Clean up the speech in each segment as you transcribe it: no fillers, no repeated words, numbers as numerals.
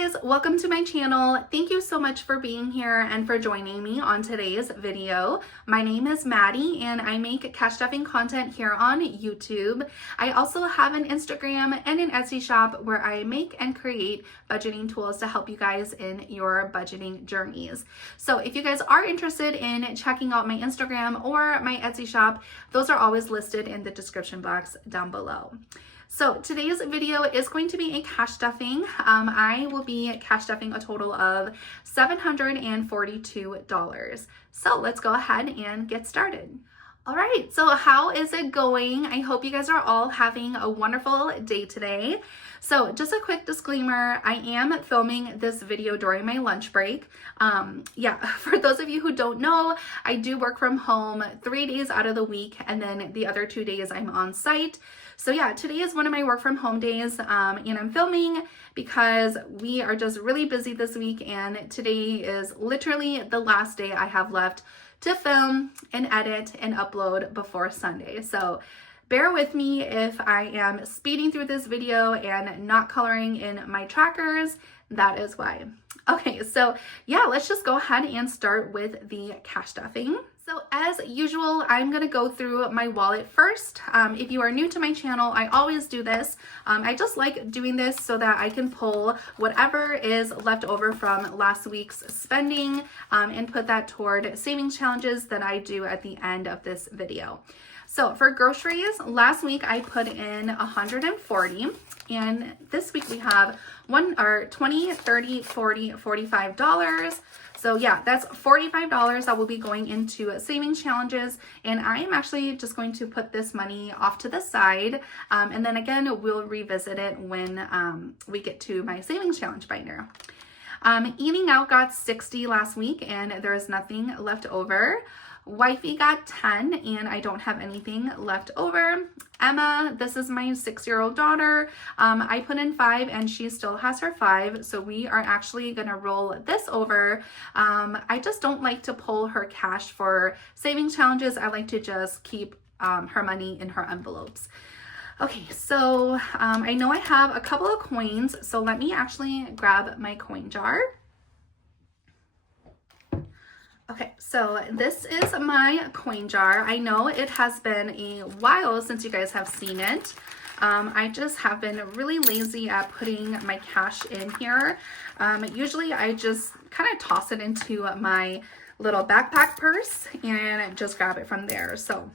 guys, welcome to my channel. Thank you so much for being here and for joining me on today's video. My name is Maddie and I make cash stuffing content here on YouTube. I also have an Instagram and an Etsy shop where I make and create budgeting tools to help you guys in your budgeting journeys. So if you guys are interested in checking out my Instagram or my Etsy shop, those are always listed in the description box down below. So today's video is going to be a cash stuffing. I will be cash stuffing a total of $742. So let's go ahead and get started. All right, so how is it going? I hope you guys are all having a wonderful day today. So just a quick disclaimer, I am filming this video during my lunch break. For those of you who don't know, I do work from home 3 days out of the week, and then the other 2 days I'm on site. So yeah, today is one of my work from home days, and I'm filming because we are just really busy this week, and today is literally the last day I have left to film and edit and upload before Sunday. So bear with me if I am speeding through this video and not coloring in my trackers. That is why. Okay, so yeah, let's just go ahead and start with the cash stuffing. So as usual, I'm gonna go through my wallet first. If you are new to my channel, I always do this. I just like doing this so that I can pull whatever is left over from last week's spending and put that toward savings challenges that I do at the end of this video. So for groceries, last week I put in 140, and this week we have $20, $30, $40, $45. So yeah, that's $45 that will be going into savings challenges, and I am actually just going to put this money off to the side, and then again we'll revisit it when we get to my savings challenge binder. Eating out got 60 last week, and there is nothing left over. Wifey got 10, and I don't have anything left over. Emma, this is my 6-year-old daughter. I put in 5 and she still has her 5. So we are actually gonna roll this over. I just don't like to pull her cash for savings challenges. I like to just keep her money in her envelopes. Okay, so I know I have a couple of coins. So let me actually grab my coin jar. Okay, so this is my coin jar. I know it has been a while since you guys have seen it. I just have been really lazy at putting my cash in here. Usually I just kind of toss it into my little backpack purse and just grab it from there. So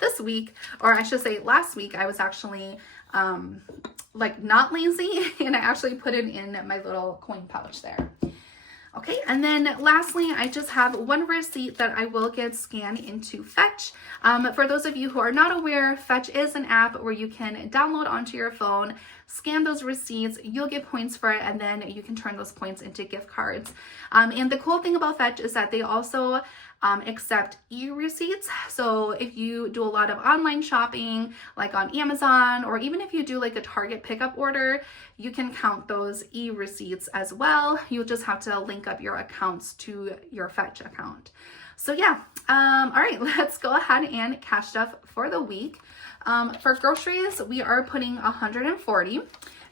this week, or I should say last week, I was actually like not lazy, and I actually put it in my little coin pouch there. Okay, and then lastly, I just have one receipt that I will get scanned into Fetch. For those of you who are not aware, Fetch is an app where you can download onto your phone, scan those receipts, you'll get points for it, and then you can turn those points into gift cards. And the cool thing about Fetch is that they also accept e-receipts. So if you do a lot of online shopping, like on Amazon, or even if you do like a Target pickup order, you can count those e-receipts as well. You'll just have to link up your accounts to your Fetch account. So yeah, all right, let's go ahead and cash stuff for the week. For groceries, we are putting 140.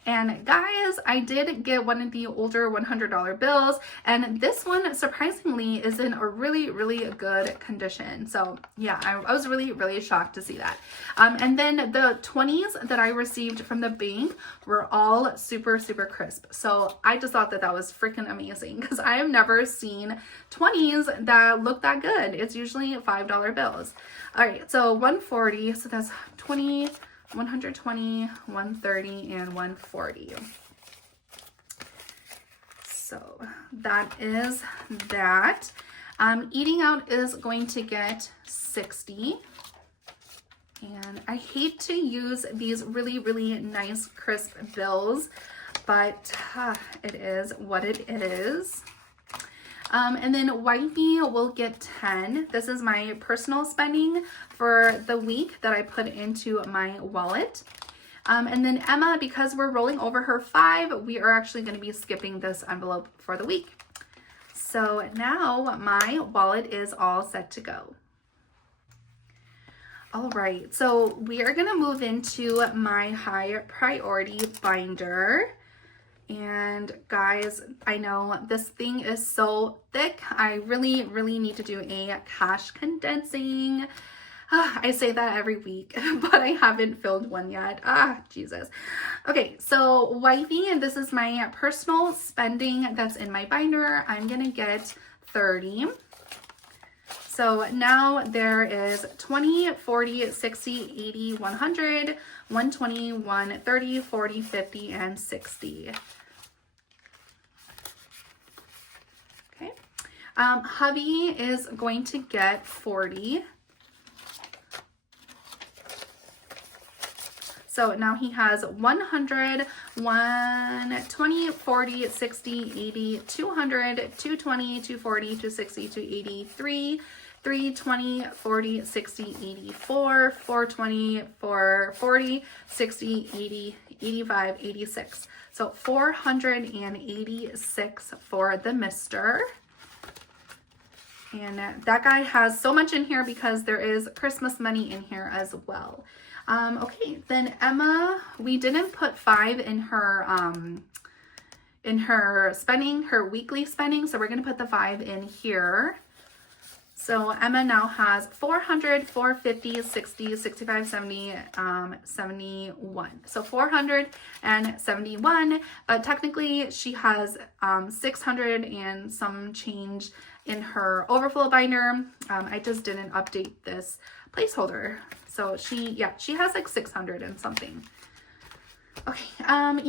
And guys, I did get one of the older $100 bills, and this one surprisingly is in a really, really good condition. So yeah, I was really, really shocked to see that. And then the 20s that I received from the bank were all super, super crisp. So I just thought that that was freaking amazing, because I have never seen 20s that look that good. It's usually $5 bills. All right, so 140, so that's 20, 120, 130, and 140. So that is that. Eating out is going to get 60. And I hate to use these really, really nice crisp bills, but it is what it is. And then Wifey will get 10. This is my personal spending for the week that I put into my wallet. And then Emma, because we're rolling over her 5, we are actually going to be skipping this envelope for the week. So now my wallet is all set to go. All right, so we are going to move into my high priority binder. And guys, I know this thing is so thick. I really need to do a cash condensing. I say that every week, but I haven't filmed one yet. Jesus. Okay, so wifey, and this is my personal spending that's in my binder. I'm gonna get 30. So now there is 20, 40, 60, 80, 100, 120, 130, 40, 50, and 60. Okay. Hubby is going to get 40. So now he has 100, 120, 40, 60, 80, 200, 220, 240, 260, 280, 320, 40, 60, 84, 420, 440, 60, 80, 85, 86. So 486 for the Mister. And that guy has so much in here because there is Christmas money in here as well. Okay, then Emma, we didn't put 5 in her spending, her weekly spending, so we're gonna put the 5 in here. So Emma now has 400, 450, 60, 65, 70, 71. So 471, but technically she has 600 and some change in her overflow binder. I just didn't update this placeholder. So she has like 600 and something. Okay,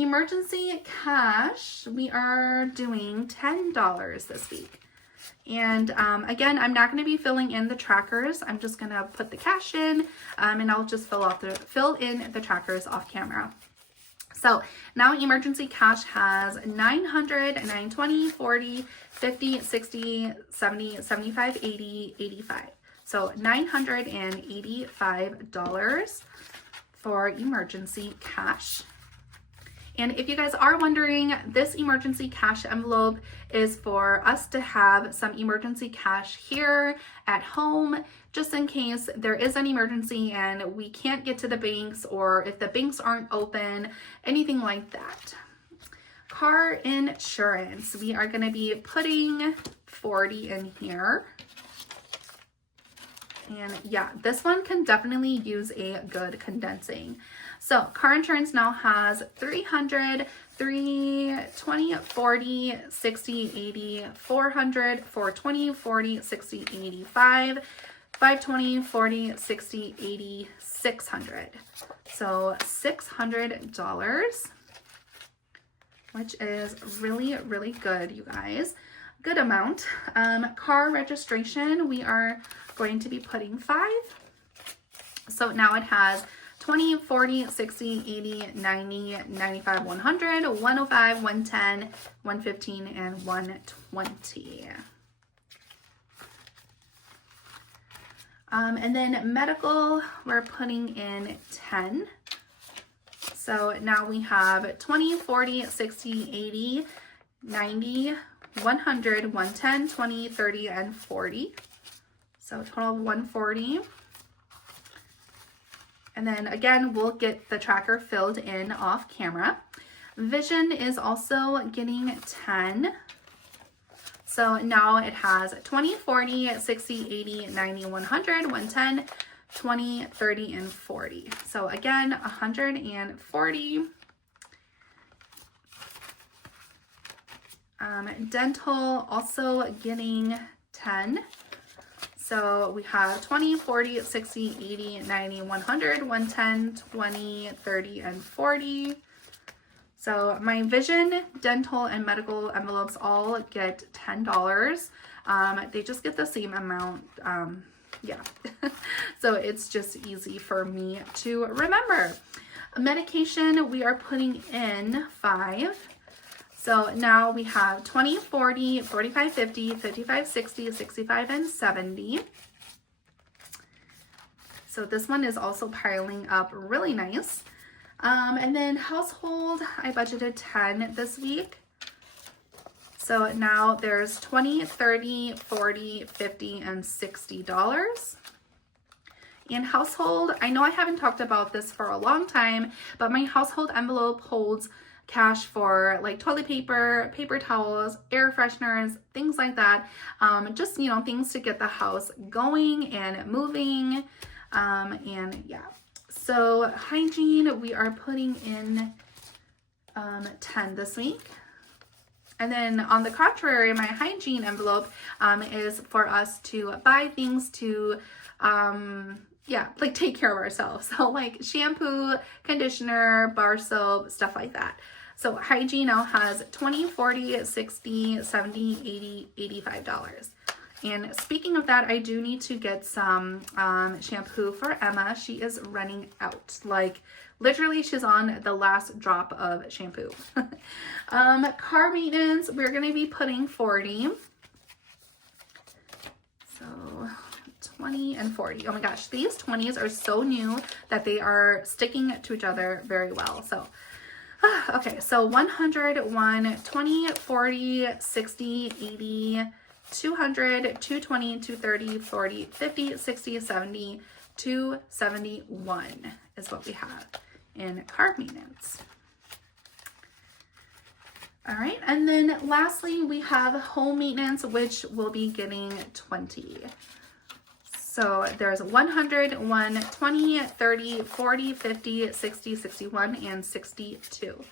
emergency cash, we are doing $10 this week. And again, I'm not going to be filling in the trackers. I'm just going to put the cash in and I'll just fill in the trackers off camera. So now emergency cash has 900, 920, 40, 50, 60, 70, 75, 80, 85. So $985 for emergency cash. And if you guys are wondering, this emergency cash envelope is for us to have some emergency cash here at home, just in case there is an emergency and we can't get to the banks, or if the banks aren't open, anything like that. Car insurance, we are going to be putting 40 in here. And yeah, this one can definitely use a good condensing. So car insurance now has 300, 320, 40, 60, 80, 400, 420, 40, 60, 85, 520, 40, 60, 80, 600. So $600, which is really good, you guys. Good amount. Car registration, we are going to be putting 5. So now it has 20, 40, 60, 80, 90, 95, 100, 105, 110, 115, and 120. And then medical, we're putting in 10. So now we have 20, 40, 60, 80, 90, 100, 110, 20, 30, and 40. So total of 140. And then again, we'll get the tracker filled in off camera. Vision is also getting 10. So now it has 20, 40, 60, 80, 90, 100, 110, 20, 30, and 40. So again, 140. Dental also getting 10. So we have 20, 40, 60, 80, 90, 100, 110, 20, 30, and 40. So my vision, dental, and medical envelopes all get $10. They just get the same amount. Yeah. So it's just easy for me to remember. Medication, we are putting in 5. So now we have 20, 40, 45, 50, 55, 60, 65, and 70. So this one is also piling up really nice. And then household, I budgeted 10 this week. So now there's 20, 30, 40, 50, and $60. And household, I know I haven't talked about this for a long time, but my household envelope holds cash for like toilet paper, paper towels, air fresheners, things like that. Just, you know, things to get the house going and moving. And yeah, so hygiene, we are putting in 10 this week. And then on the contrary, my hygiene envelope is for us to buy things to, yeah, like take care of ourselves. So like shampoo, conditioner, bar soap, stuff like that. So hygiene now has $20, $40, $60, $70, $80, $85. And speaking of that, I do need to get some shampoo for Emma. She is running out. Like literally she's on the last drop of shampoo. Car maintenance, we're going to be putting 40. So 20 and 40. Oh my gosh, these 20s are so new that they are sticking to each other very well. So okay, so 100, 120, 40, 60, 80, 200, 220, 230, 40, 50, 60, 70, 271 is what we have in car maintenance. All right, and then lastly, we have home maintenance, which will be getting 20. So there's 100, 120, 30, 40, 50, 60, 61, and 62.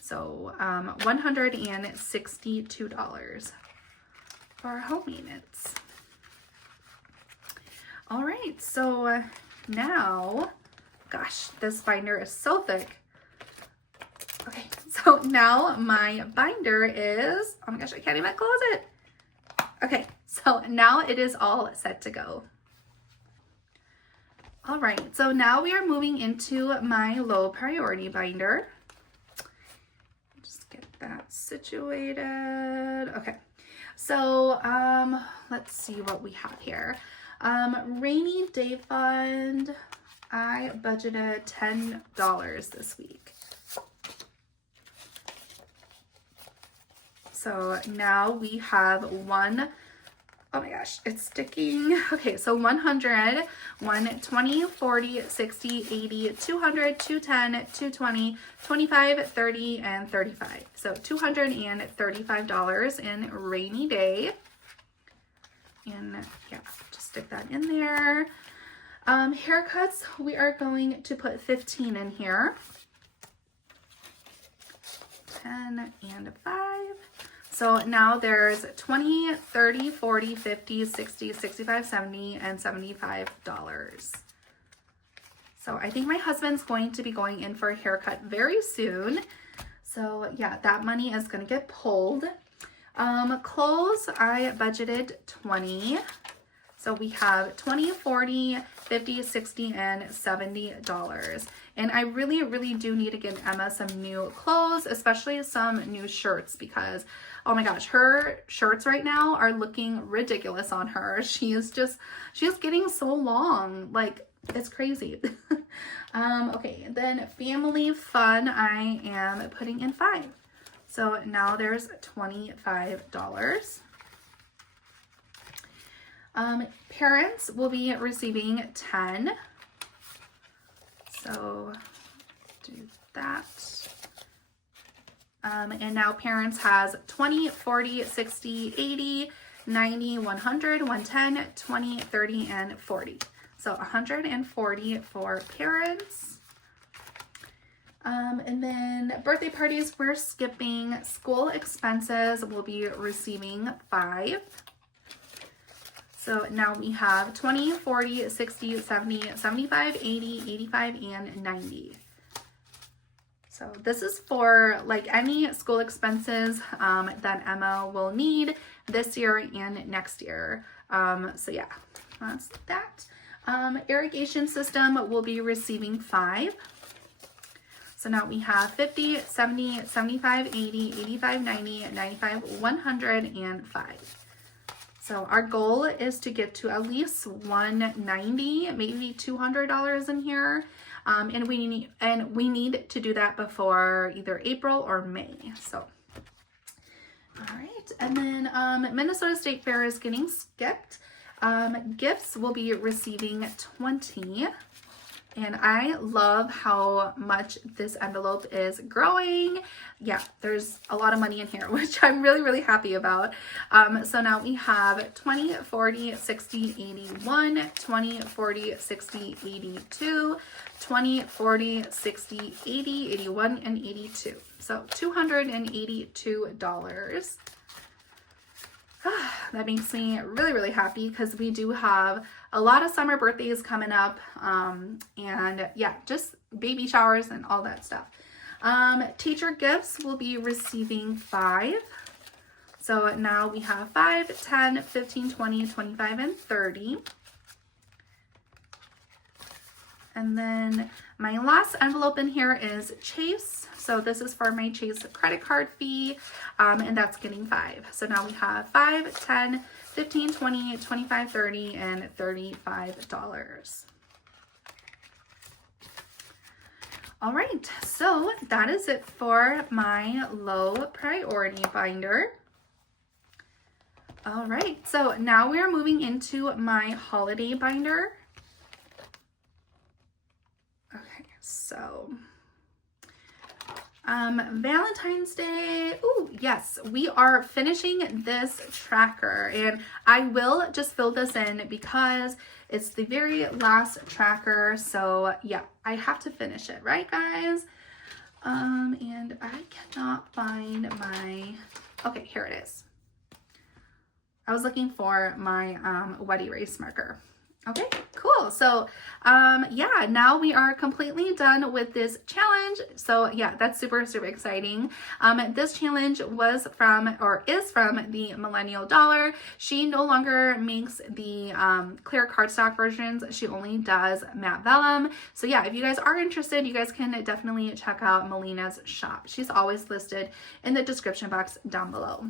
So $162 for home maintenance. All right, so now, gosh, this binder is so thick. Okay, so now my binder is, oh my gosh, I can't even close it. Okay, so now it is all set to go. All right, so now we are moving into my low priority binder. Just get that situated. Okay, so let's see what we have here. Rainy day fund, I budgeted $10 this week. So now we have one, oh my gosh, it's sticking. Okay, so 100, 120, 40, 60, 80, 200, 210, 220, 25, 30, and 35. So $235 in rainy day. And yeah, just stick that in there. Haircuts, we are going to put 15 in here. 10 and 5. So now there's 20, 30, 40, 50, 60, 65, 70, and $75. So I think my husband's going to be going in for a haircut very soon. So yeah, that money is going to get pulled. Clothes, I budgeted 20. So we have 20, 40, 50, 60, and $70. And I really, really do need to get Emma some new clothes, especially some new shirts, because, oh my gosh, her shirts right now are looking ridiculous on her. She's getting so long. Like, it's crazy. Okay, then family fun, I am putting in 5. So now there's $25. Parents will be receiving 10. So do that. And now parents has 20, 40, 60, 80, 90, 100, 110, 20, 30, and 40. So 140 for parents. And then birthday parties, we're skipping. School expenses will be receiving 5. So now we have 20, 40, 60, 70, 75, 80, 85, and 90. So this is for like any school expenses that Emma will need this year and next year. So yeah, that's that. Irrigation system will be receiving 5. So now we have 50, 70, 75, 80, 85, 90, 95, 100, and 5. So our goal is to get to at least $190, maybe $200 in here. And we need to do that before either April or May. So, all right. And then Minnesota State Fair is getting skipped. Gifts will be receiving 20. And I love how much this envelope is growing. Yeah, there's a lot of money in here, which I'm really, really happy about. So now we have 20, 40, 60, 81, 20, 40, 60, 82, 20, 40, 60, 80, 81, and 82. So $282. That makes me really, really happy because we do have a lot of summer birthdays coming up, and yeah, just baby showers and all that stuff. Teacher gifts will be receiving 5. So now we have 5, 10, 15, 20, 25, and 30. And then my last envelope in here is Chase. So this is for my Chase credit card fee, and that's getting 5. So now we have 5, 10, 15, 20, 25, 30, and $35. All right, so that is it for my low priority binder. All right, so now we are moving into my holiday binder. Okay, so Valentine's Day. Oh, yes, we are finishing this tracker, and I will just fill this in because it's the very last tracker. So yeah, I have to finish it, right, guys? And I cannot find my, okay, here it is. I was looking for my wet erase marker. Okay, cool. So yeah, now we are completely done with this challenge. So yeah, that's super, super exciting. This challenge was from, or is from, the Millennial Dollar. She no longer makes the clear cardstock versions. She only does matte vellum. So yeah, if you guys are interested, you guys can definitely check out Melina's shop. She's always listed in the description box down below.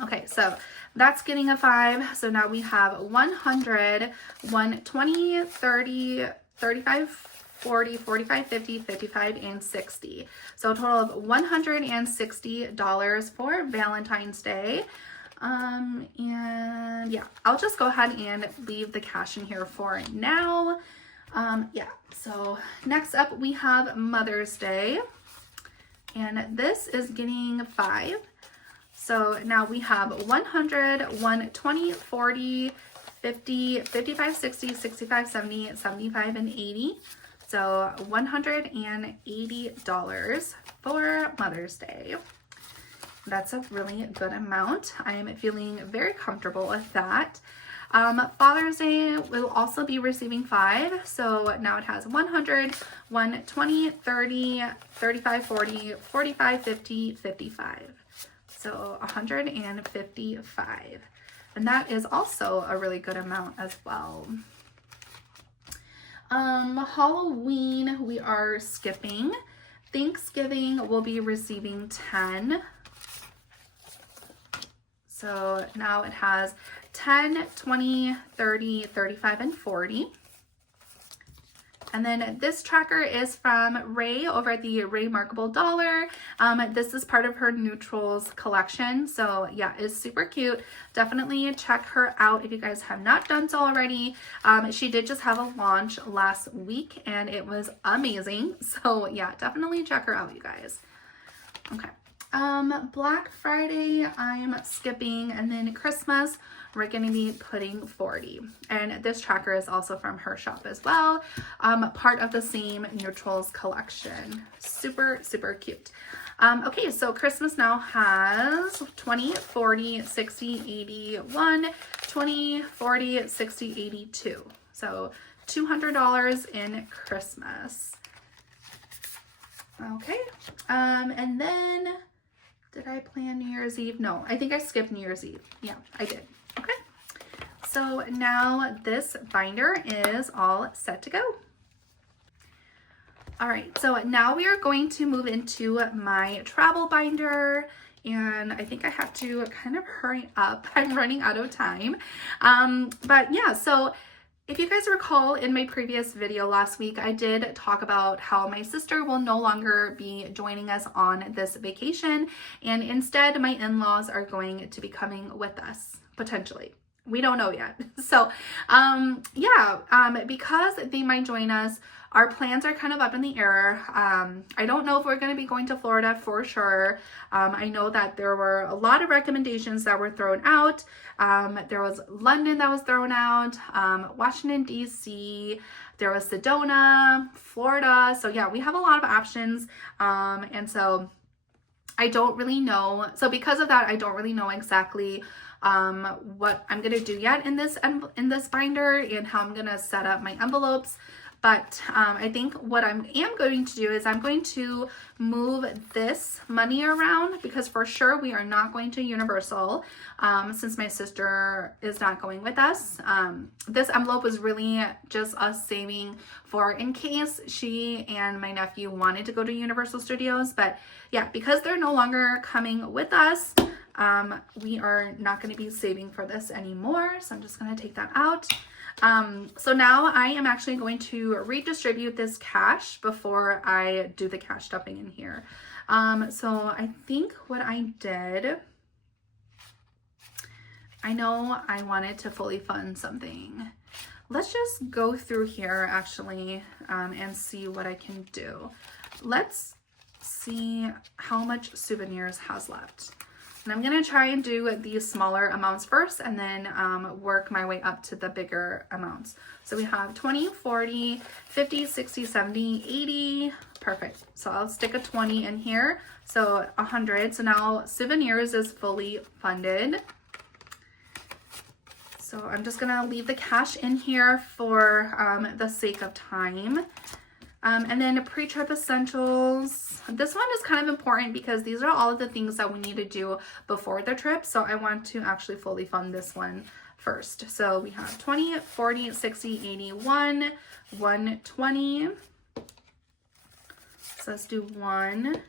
Okay, so that's getting a 5. So now we have 100, 120, 30, 35, 40, 45, 50, 55, and 60. So a total of $160 for Valentine's Day. And yeah, I'll just go ahead and leave the cash in here for now. Yeah, so next up we have Mother's Day. And this is getting 5. So now we have 100, 120, 40, 50, 55, 60, 65, 70, 75, and 80. So $180 for Mother's Day. That's a really good amount. I am feeling very comfortable with that. Father's Day will also be receiving 5. So now it has 100, 120, 30, 35, 40, 45, 50, 55. So 155. And that is also a really good amount as well. Halloween, we are skipping. Thanksgiving will be receiving 10. So now it has 10, 20, 30, 35, and 40. And then this tracker is from Ray over at the Remarkable Dollar. This is part of her neutrals collection. So yeah, it's super cute. Definitely check her out if you guys have not done so already. She did just have a launch last week and it was amazing. So yeah, definitely check her out, you guys. Okay. Black Friday, I'm skipping, and then Christmas, we're going to be putting 40. And this tracker is also from her shop as well. Part of the same neutrals collection. Super, super cute. Okay, so Christmas now has 20, 40, 60, 81, 20, 40, 60, 82. So $200 in Christmas. Okay, and then did I plan New Year's Eve? No, I think I skipped New Year's Eve. Yeah, I did. Okay, so now this binder is all set to go. All right, so now we are going to move into my travel binder, and I think I have to kind of hurry up. I'm running out of time. But yeah, so if you guys recall, in my previous video last week, I did talk about how my sister will no longer be joining us on this vacation, and instead my in-laws are going to be coming with us, potentially. we don't know yet. So yeah, because they might join us, our plans are kind of up in the air. I don't know if we're going to be going to Florida for sure. I know that there were a lot of recommendations that were thrown out. There was London that was thrown out, Washington, D.C., there was Sedona, Florida. So yeah, we have a lot of options. And so I don't really know. So because of that, I don't really know exactly what I'm going to do yet in this binder and how I'm going to set up my envelopes. But I think what I am going to do is I'm going to move this money around, because for sure we are not going to Universal since my sister is not going with us. This envelope was really just us saving for in case she and my nephew wanted to go to Universal Studios. But yeah, because they're no longer coming with us, we are not going to be saving for this anymore. So I'm just going to take that out. So now I am actually going to redistribute this cash before I do the cash stuffing in here. So I think what I did, I know I wanted to fully fund something. Let's just go through here actually, and see what I can do. Let's see how much souvenirs has left. And I'm going to try and do these smaller amounts first and then work my way up to the bigger amounts. So we have 20, 40, 50, 60, 70, 80. Perfect. So I'll stick a 20 in here. So 100. So now souvenirs is fully funded. So I'm just going to leave the cash in here for the sake of time. And then pre-trip essentials. This one is kind of important because these are all of the things that we need to do before the trip. So I want to actually fully fund this one first. So we have 20, 40, 60, 81, 120. So let's do 1,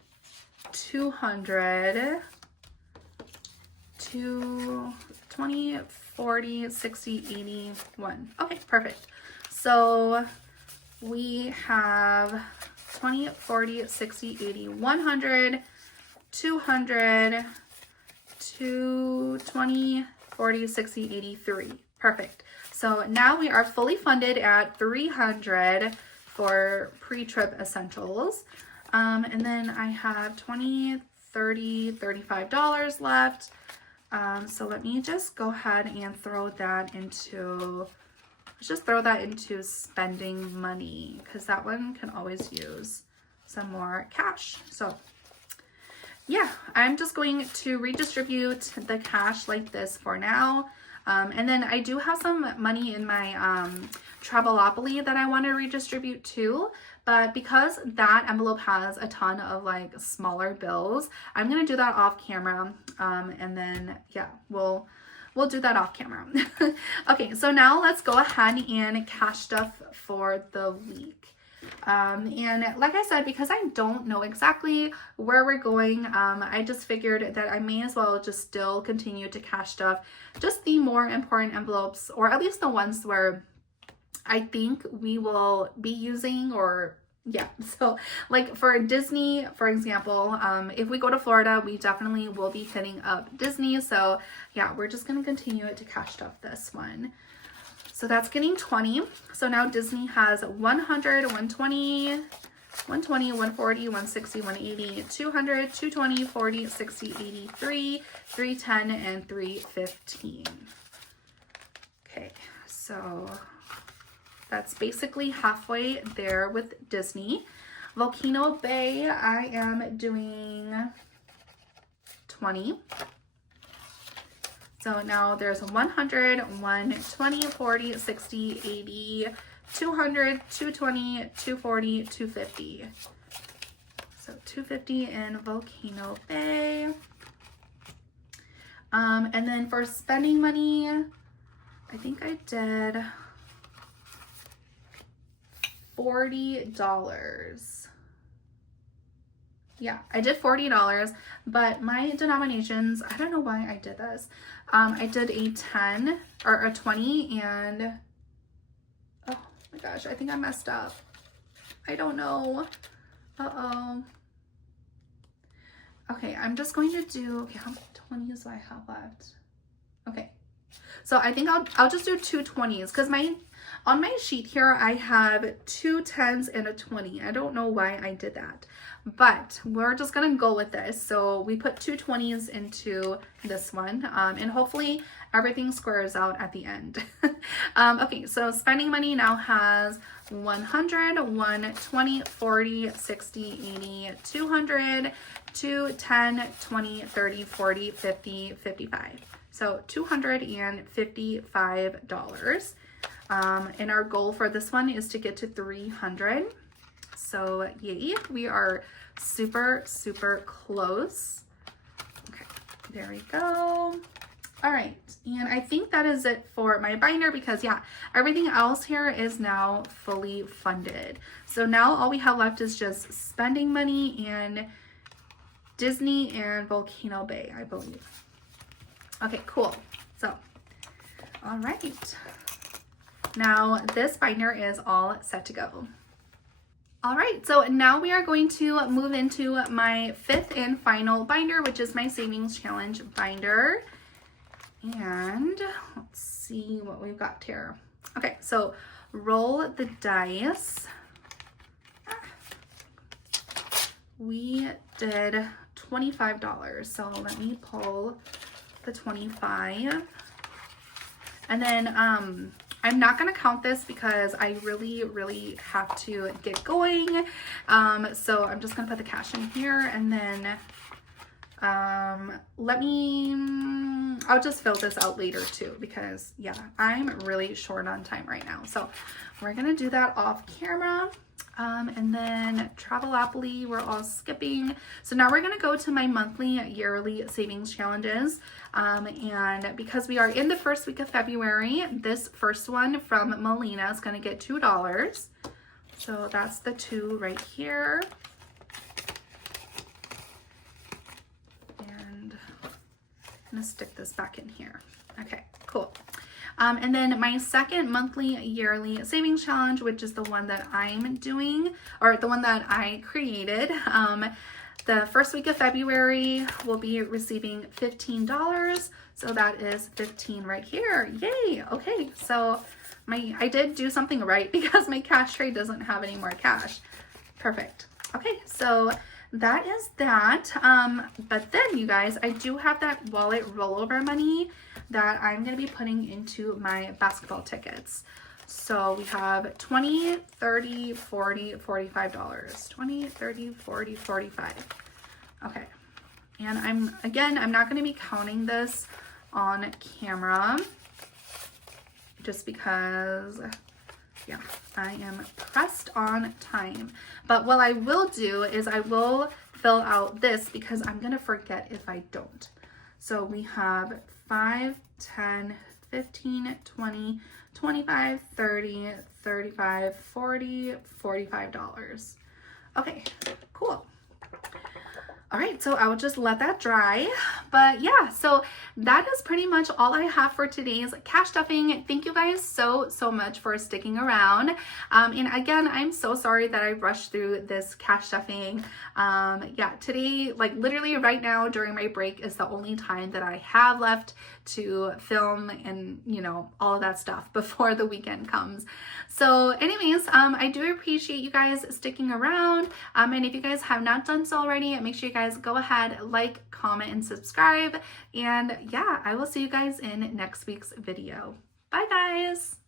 200, 220, 40, 60, 81. Okay, perfect. So we have 20, 40, 60, 80, 100, 200, 220, 40, 60, 83. Perfect. So now we are fully funded at 300 for pre-trip essentials. And then I have 20, 30, $35 left. So let me just go ahead and throw that into, let's just throw that into spending money, because that one can always use some more cash. So yeah, I'm just going to redistribute the cash like this for now. And then I do have some money in my Travelopoly that I want to redistribute too. But because that envelope has a ton of like smaller bills, I'm going to do that off camera. And then yeah, we'll do that off camera. Okay, so now let's go ahead and cash stuff for the week. And like I said, because I don't know exactly where we're going, I just figured that I may as well just still continue to cash stuff, just the more important envelopes, or at least the ones where I think we will be using, or yeah. So like for Disney, for example, if we go to Florida, we definitely will be hitting up Disney. So yeah, we're just going to continue to cash stuff this one. So that's getting 20. So now Disney has 100, 120, 120, 140, 160, 180, 200, 220, 40, 60, 83, 310, and 315. Okay, so that's basically halfway there with Disney. Volcano Bay, I am doing 20. So now there's 100, 120, 40, 60, 80, 200, 220, 240, 250. So 250 in Volcano Bay. And then for spending money, I think I did $40. Yeah, I did $40, but my denominations, I don't know why I did this. I did a 10 or a 20 and, oh my gosh, I think I messed up. I don't know. Uh-oh. Okay, I'm just going to do, okay, how many 20s do I have left? Okay, So I think I'll just do 2 20s because on my sheet here I have 2 10s and a 20. I don't know why I did that, but we're just gonna go with this. So we put 2 20s into this one, and hopefully everything squares out at the end. Okay, so spending money now has 100, 120, 40, 60, 80, 200, 2, 10, 20, 30, 40, 50, 55. So $255. And our goal for this one is to get to 300. So yay, we are super, super close. Okay, there we go. All right, and I think that is it for my binder because yeah, everything else here is now fully funded. So now all we have left is just spending money in Disney and Volcano Bay, I believe. Okay, cool. So, all right. Now this binder is all set to go. All right, so now we are going to move into my 5th and final binder, which is my savings challenge binder. And let's see what we've got here. Okay, so roll the dice. We did $25, so let me pull the 25. And then I'm not gonna count this because I really have to get going. So I'm just gonna put the cash in here, and then I'll just fill this out later too because yeah, I'm really short on time right now. So we're gonna do that off camera. And then Travelopoly, we're all skipping. So now we're gonna go to my monthly, yearly savings challenges. And because we are in the first week of February, this first one from Lina is gonna get $2. So that's the 2 right here. And I'm gonna stick this back in here. Okay, cool. And then my second monthly yearly savings challenge, which is the one that I'm doing, or the one that I created, the first week of February will be receiving $15. So that is 15 right here. Yay. Okay. So I did do something right because my cash tray doesn't have any more cash. Perfect. Okay. So that is that. But then you guys, I do have that wallet rollover money that I'm going to be putting into my basketball tickets. So we have $20, $30, $40, $45. 20, 30, 40, 45. Okay. And I'm not going to be counting this on camera just because, yeah, I am pressed on time. But what I will do is I will fill out this because I'm going to forget if I don't. So we have 5, 10, 15, 20, 25, 30, 35, 40, $45. Okay, cool. All right, so I will just let that dry. But yeah, so that is pretty much all I have for today's cash stuffing. Thank you guys so much for sticking around. And again, I'm so sorry that I rushed through this cash stuffing. Yeah, today, like literally right now during my break is the only time that I have left to film and, you know, all of that stuff before the weekend comes. So anyways, I do appreciate you guys sticking around. And if you guys have not done so already, make sure you guys go ahead, like, comment, and subscribe. And yeah, I will see you guys in next week's video. Bye guys.